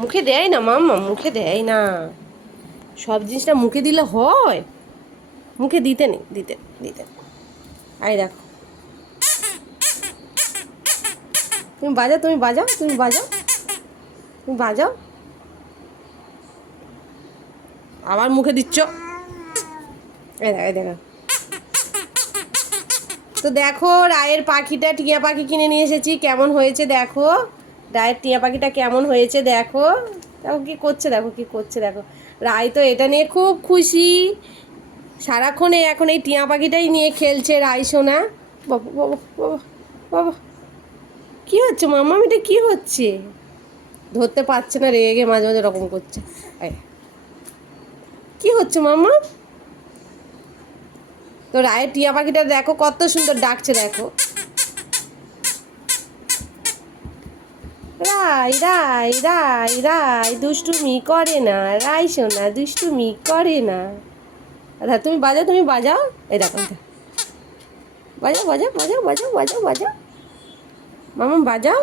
মুখে দেয় না মাম্মা, মুখে দেয় না। সব জিনিসটা মুখে দিলে হয়? মুখে দিতে নেই, দিতে দিতে। আই দেখো, তুমি বাজাও, তুমি বাজাও, তুমি বাজাও, তুমি বাজাও। আবার মুখে দিচ্ছ। এই দেখো, এই দেখো। তো দেখো রায়ের পাখিটা, টিয়া পাখি কিনে নিয়ে এসেছি, কেমন হয়েছে দেখো। রায়ের টিয়া পাখিটা কেমন হয়েছে দেখো। দেখো কী করছে, দেখো কী করছে দেখো। রায় তো এটা নিয়ে খুব খুশি। সারাক্ষণ এখন এই টিয়া পাখিটাই নিয়ে খেলছে রায় সোনা। বাবা বাবা বাবা বাবা, কী হচ্ছে মাম্মা, এটা কী হচ্ছে? ধরতে পারছে না, রেগে মাঝে মাঝে এরকম করছে। কী হচ্ছে মাম্মা? তো রায়ের টিয়া পাখিটা দেখো কত সুন্দর ডাকছে দেখো। রাই রাই রাই রাই দুষ্টুমি করে না, রাই সোনা দুষ্টুমি করে না। আচ্ছা তুমি বাজাও, তুমি বাজাও। এই দেখো, বাজাও বাজাও বাজাও বাজাও বাজাও বাজাও, মামা বাজাও।